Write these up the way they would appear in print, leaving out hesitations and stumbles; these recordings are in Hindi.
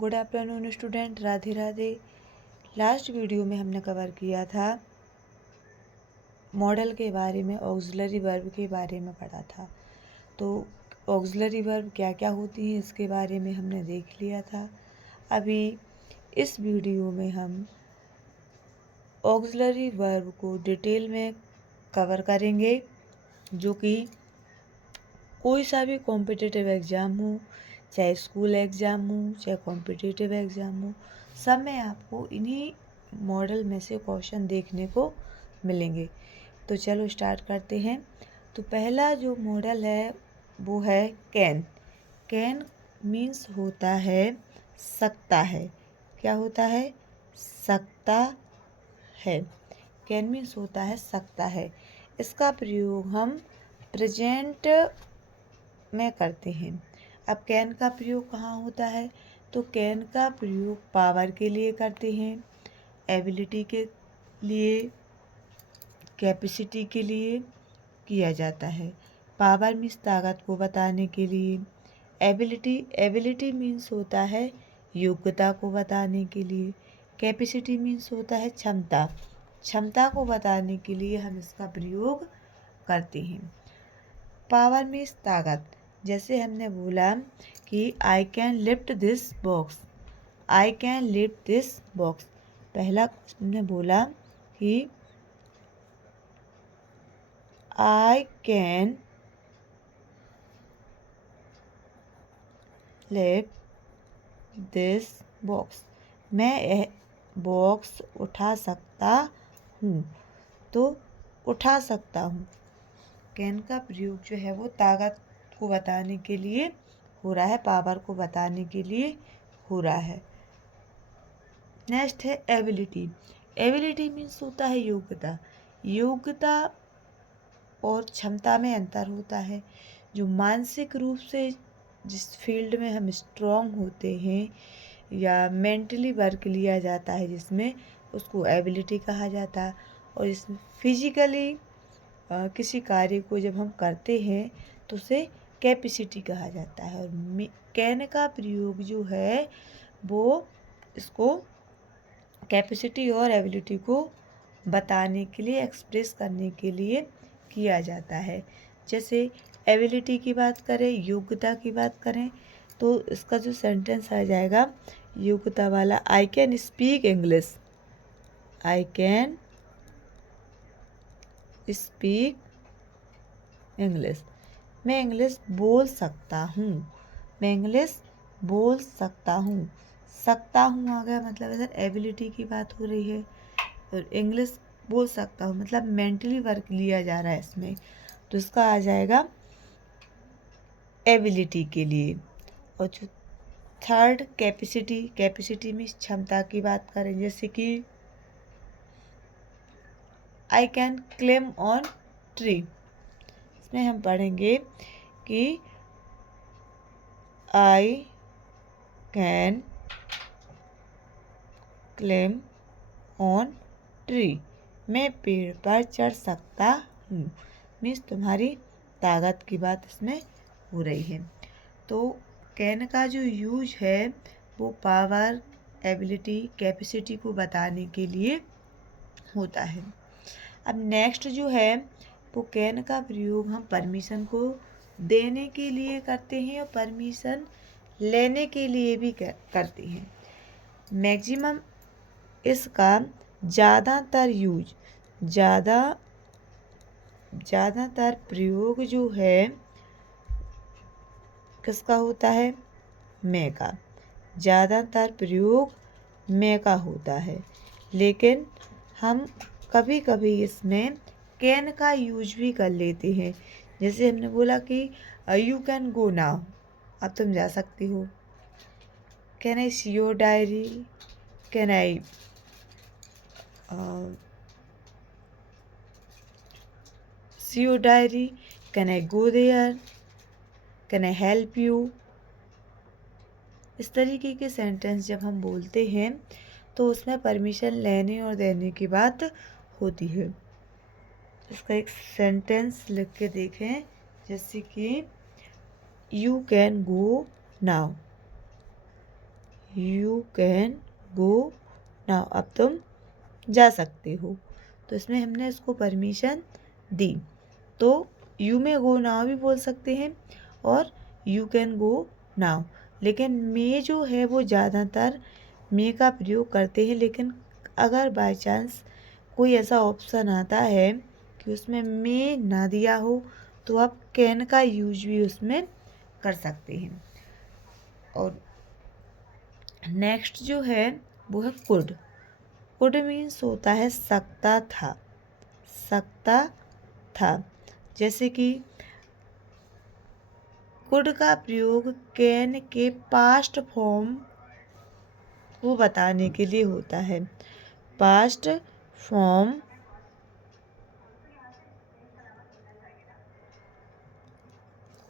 Good afternoon student, Radhe Radhe. Last video में हमने कवर किया था मॉडल के बारे में, ऑक्सिलरी वर्ब के बारे में पढ़ा था। तो ऑक्सिलरी वर्ब क्या क्या होती हैं इसके बारे में हमने देख लिया था। अभी इस वीडियो में हम ऑक्सिलरी वर्ब को डिटेल में कवर करेंगे, जो कि कोई सा भी कॉम्पिटिटिव एग्ज़ाम हो, चाहे स्कूल एग्ज़ाम हो, चाहे कॉम्पिटिटिव एग्ज़ाम हो, सब में आपको इन्हीं मॉडल में से क्वेश्चन देखने को मिलेंगे। तो चलो स्टार्ट करते हैं। तो पहला जो मॉडल है वो है कैन। कैन मीन्स होता है सकता है। क्या होता है? सकता है। कैन मीन्स होता है सकता है। इसका प्रयोग हम प्रेजेंट में करते हैं। अब कैन का प्रयोग कहाँ होता है? तो कैन का प्रयोग पावर के लिए करते हैं, एबिलिटी के लिए, कैपेसिटी के लिए किया जाता है। पावर मीन्स ताकत को बताने के लिए, एबिलिटी मीन्स होता है योग्यता को बताने के लिए, कैपेसिटी मीन्स होता है क्षमता को बताने के लिए हम इसका प्रयोग करते हैं। पावर मीन्स ताकत, जैसे हमने बोला कि आई can lift this box, I can lift this box. पहला हमने बोला कि आई कैन लिफ्ट दिस बॉक्स, मैं यह बॉक्स उठा सकता हूँ। तो उठा सकता हूँ, कैन का प्रयोग जो है वो ताकत को बताने के लिए हो रहा है, पावर को बताने के लिए हो रहा है। नेक्स्ट है एबिलिटी। एबिलिटी मीन्स होता है योग्यता और क्षमता में अंतर होता है। जो मानसिक रूप से जिस फील्ड में हम स्ट्रांग होते हैं या मेंटली वर्क लिया जाता है जिसमें, उसको एबिलिटी कहा जाता है। और इसमें फिजिकली किसी कार्य को जब हम करते हैं तो उसे कैपेसिटी कहा जाता है। और कैन का प्रयोग जो है वो इसको कैपेसिटी और एबिलिटी को बताने के लिए, एक्सप्रेस करने के लिए किया जाता है। जैसे एबिलिटी की बात करें, योग्यता की बात करें, तो इसका जो सेंटेंस आ जाएगा योग्यता वाला, I can speak English, I can speak English, मैं इंग्लिश बोल सकता हूँ, मैं इंग्लिश बोल सकता हूँ। सकता हूँ आ गया, मतलब इधर एबिलिटी की बात हो रही है। और इंग्लिश बोल सकता हूँ मतलब मेंटली वर्क लिया जा रहा है इसमें, तो इसका आ जाएगा एबिलिटी के लिए। और जो थर्ड कैपेसिटी में क्षमता की बात करें, जैसे कि I can claim on tree, इसमें हम पढ़ेंगे कि I can claim on tree, मैं पेड़ पर चढ़ सकता हूँ। मीन्स तुम्हारी ताकत की बात इसमें हो रही है। तो कैन का जो यूज है वो पावर, एबिलिटी, कैपेसिटी को बताने के लिए होता है। अब नेक्स्ट जो है वो कैन का प्रयोग हम परमिशन को देने के लिए करते हैं और परमिशन लेने के लिए भी करते हैं। मैक्सिमम इसका ज़्यादातर प्रयोग जो है किसका होता है? मैं का। ज़्यादातर प्रयोग मैं का होता है, लेकिन हम कभी कभी इसमें कैन का यूज भी कर लेते हैं। जैसे हमने बोला कि यू कैन गो नाउ, अब तुम जा सकती हो। Can I see your diary, can I see your diary, can I go there, can I help you। इस तरीके के सेंटेंस जब हम बोलते हैं तो उसमें परमिशन लेने और देने की बात होती है। इसका एक सेंटेंस लिख के देखें, जैसे कि you can go now, you can go now, अब तुम जा सकते हो। तो इसमें हमने इसको परमिशन दी। तो यू में गो नाउ भी बोल सकते हैं और यू कैन गो नाउ, लेकिन मे जो है वो ज़्यादातर मे का प्रयोग करते हैं। लेकिन अगर बाय चांस कोई ऐसा ऑप्शन आता है कि उसमें मे ना दिया हो तो आप कैन का यूज भी उसमें कर सकते हैं। और नेक्स्ट जो है वो है कुड। कुड मीन्स होता है सकता था, सकता था। जैसे कि कुड का प्रयोग कैन के पास्ट फॉर्म को बताने के लिए होता है। पास्ट फॉर्म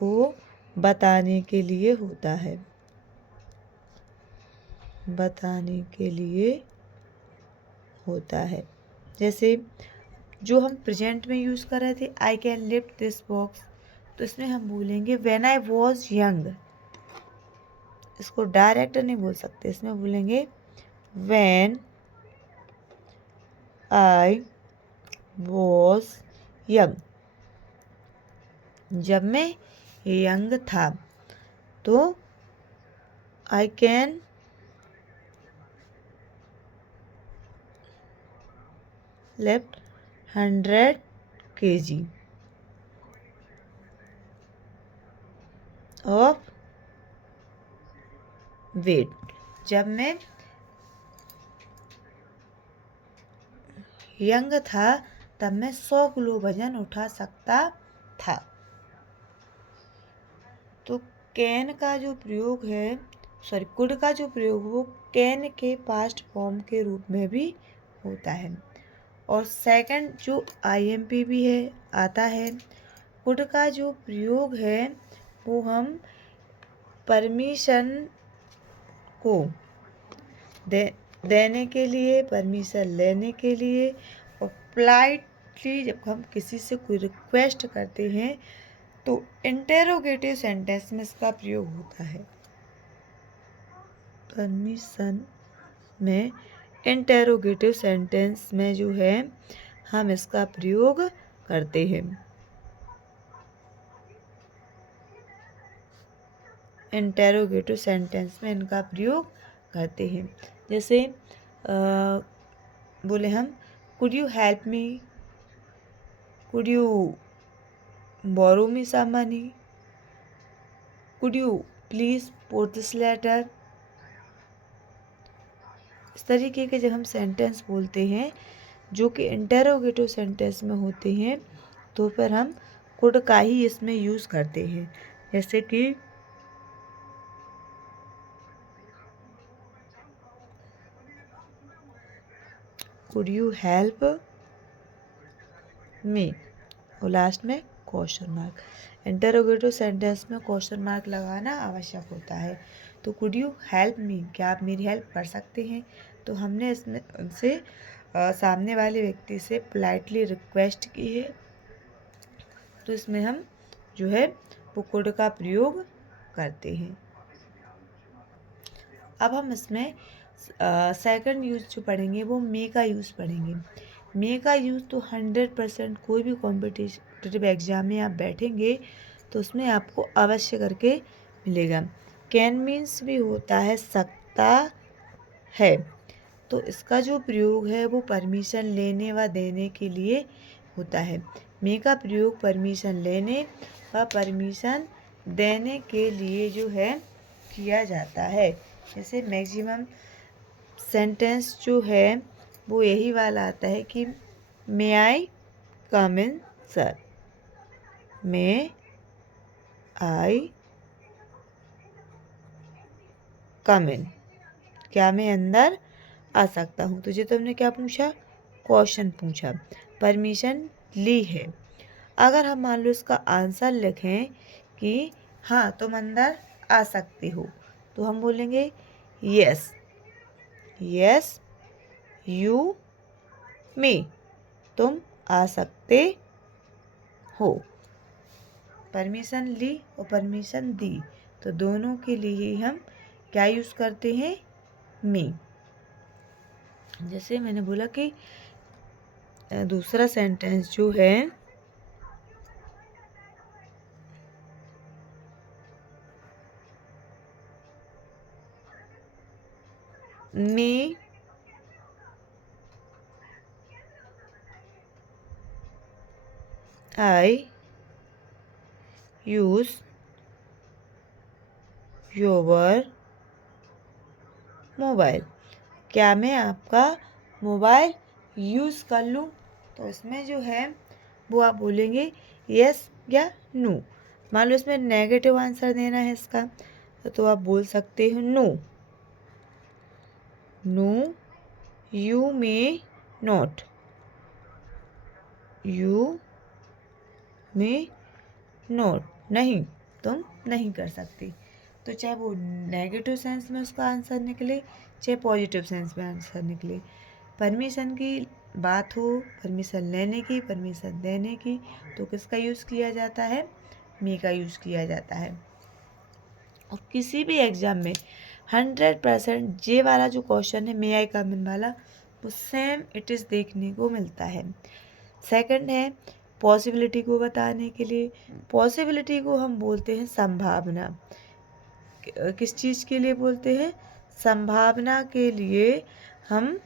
को बताने के लिए होता है, बताने के लिए होता है। जैसे जो हम प्रेजेंट में यूज़ कर रहे थे, आई कैन लिफ्ट दिस बॉक्स, तो इसमें हम बोलेंगे व्हेन आई वॉज यंग। इसको डायरेक्ट नहीं बोल सकते, इसमें बोलेंगे व्हेन आई वॉज यंग। जब मैं यंग था तो I can lift 100 kg of weight. जब मैं यंग था तब मैं 100 किलो वजन उठा सकता था। तो कैन का जो प्रयोग है, सॉरी कुड का जो प्रयोग वो कैन के पास्ट फॉर्म के रूप में भी होता है। और सेकंड जो आईएमपी भी है आता है, कुड का जो प्रयोग है वो हम परमिशन को देने के लिए, परमिशन लेने के लिए, और पोलाइटली जब हम किसी से कोई रिक्वेस्ट करते हैं तो इंटेरोगेटिव सेंटेंस में इसका प्रयोग होता है। परमिशन में इंटेरोगेटिव सेंटेंस में जो है हम इसका प्रयोग करते हैं। इंटेरोगेटिव सेंटेंस में इनका प्रयोग करते हैं। जैसे बोले हम could you help me, could you borrow me some money, could you please put this letter. इस तरीके के जब हम सेंटेंस बोलते हैं जो कि इंटेरोगेटिव सेंटेंस में होते हैं तो फिर हम कुड का ही इसमें यूज करते हैं। जैसे कि कुड यू हेल्प मी, और लास्ट में क्वेश्चन मार्क। इंटरोगेटिव सेंटेंस में क्वेश्चन मार्क लगाना आवश्यक होता है। तो कुड यू हेल्प मी, क्या आप मेरी हेल्प कर सकते हैं। तो हमने इसमें उनसे सामने वाले व्यक्ति से पोलाइटली रिक्वेस्ट की है, तो इसमें हम जो है वो कुड का प्रयोग करते हैं। अब हम इसमें सेकंड यूज जो पढ़ेंगे वो मे का यूज़ पढ़ेंगे। मे का यूज़ तो 100% कोई भी कॉम्पिटिटिव एग्जाम में आप बैठेंगे तो उसमें आपको अवश्य करके मिलेगा। कैन मीन्स भी होता है सकता है, तो इसका जो प्रयोग है वो परमिशन लेने व देने के लिए होता है। मे का प्रयोग परमिशन लेने व परमिशन देने के लिए जो है किया जाता है। जैसे मैक्सिमम सेंटेंस जो है वो यही वाला आता है कि मे आई कम इन सर, मे आई कम इन, क्या मैं अंदर आ सकता हूँ। तुझे तुमने क्या पूछा, क्वेश्चन पूछा, परमिशन ली है। अगर हम मान लो इसका आंसर लिखें कि हाँ तुम अंदर आ सकते हो, तो हम बोलेंगे यस, यस यू मे, तुम आ सकते हो। परमिशन ली और परमिशन दी, तो दोनों के लिए ही हम क्या यूज़ करते हैं, मे। जैसे मैंने बोला कि दूसरा सेंटेंस जो है मे आई यूज योर मोबाइल, क्या मैं आपका मोबाइल यूज़ कर लूँ? तो इसमें जो है वो आप बोलेंगे यस या नो। मान लो इसमें नेगेटिव आंसर देना है इसका, तो आप बोल सकते हो no. No you may not, you may not, नहीं तुम नहीं कर सकती। तो चाहे वो नेगेटिव सेंस में उसका आंसर निकले, चाहे पॉजिटिव सेंस में आंसर निकले, परमिशन की बात हो, परमिशन लेने की, परमिशन देने की, तो किसका यूज़ किया जाता है? मे का यूज़ किया जाता है। और किसी भी एग्ज़ाम में 100% ये वाला जो क्वेश्चन है मे आई कम इन वाला, वो सेम इट इज़ देखने को मिलता है। सेकंड है पॉसिबिलिटी को बताने के लिए। पॉसिबिलिटी को हम बोलते हैं संभावना। किस चीज़ के लिए बोलते हैं? संभावना के लिए हम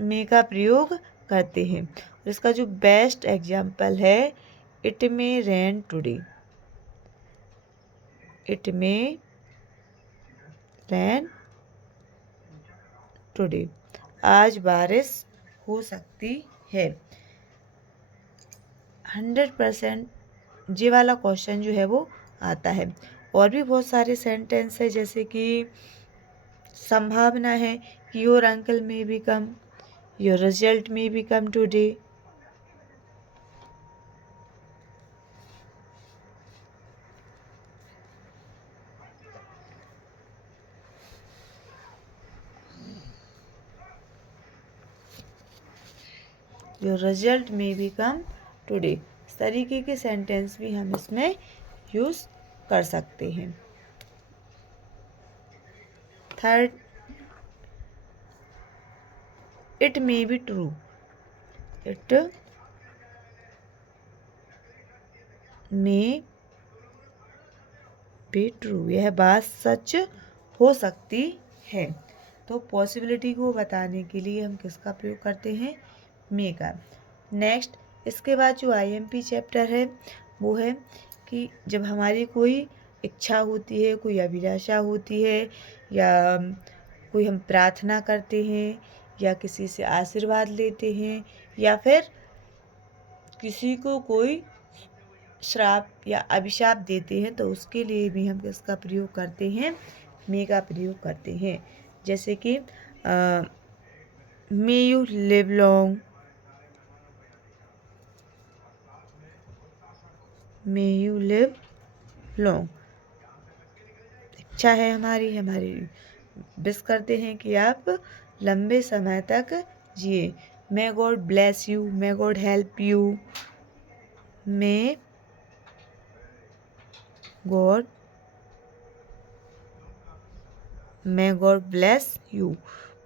मे का प्रयोग करते हैं। इसका जो बेस्ट एग्जाम्पल है, it may rain today, it may rain today, आज बारिश हो सकती है। 100% ये वाला क्वेश्चन जो है वो आता है। और भी बहुत सारे सेंटेंस है, जैसे कि संभावना है कि your uncle may be come, your result may be come today. Your result may be come today. इस तरीके के सेंटेंस भी हम इसमें यूज़ कर सकते हैं। Third, it may be true, it may be true, यह बात सच हो सकती है। तो पॉसिबिलिटी को बताने के लिए हम किसका प्रयोग करते हैं? मे का। नेक्स्ट, इसके बाद जो आईएमपी चैप्टर है वो है कि जब हमारी कोई इच्छा होती है, कोई अभिलाषा होती है, या कोई हम प्रार्थना करते हैं, या किसी से आशीर्वाद लेते हैं, या फिर किसी को कोई श्राप या अभिशाप देते हैं, तो उसके लिए भी हम किसका प्रयोग करते हैं? मे का प्रयोग करते हैं। जैसे कि may you live long, may you live long, इच्छा है हमारी विश करते हैं कि आप लंबे समय तक जिए। May God bless you, may God help you, may God bless you,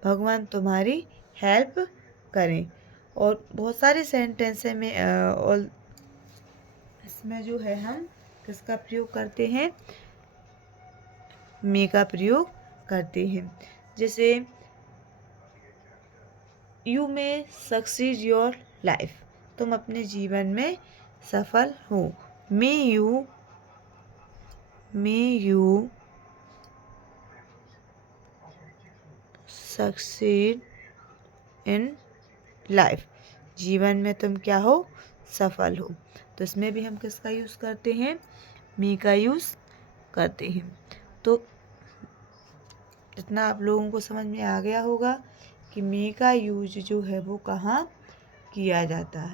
भगवान तुम्हारी हेल्प करें। और बहुत सारे सेंटेंस में और इसमें जो है हम किसका प्रयोग करते हैं? मे का प्रयोग करते हैं। जैसे you may succeed your life, तुम अपने जीवन में सफल हो। May you succeed in life, जीवन में तुम क्या हो? सफल हो। तो इसमें भी हम किसका यूज़ करते हैं? मे का यूज़ करते हैं। तो इतना आप लोगों को समझ में आ गया होगा कि मे का यूज जो है वो कहाँ किया जाता है।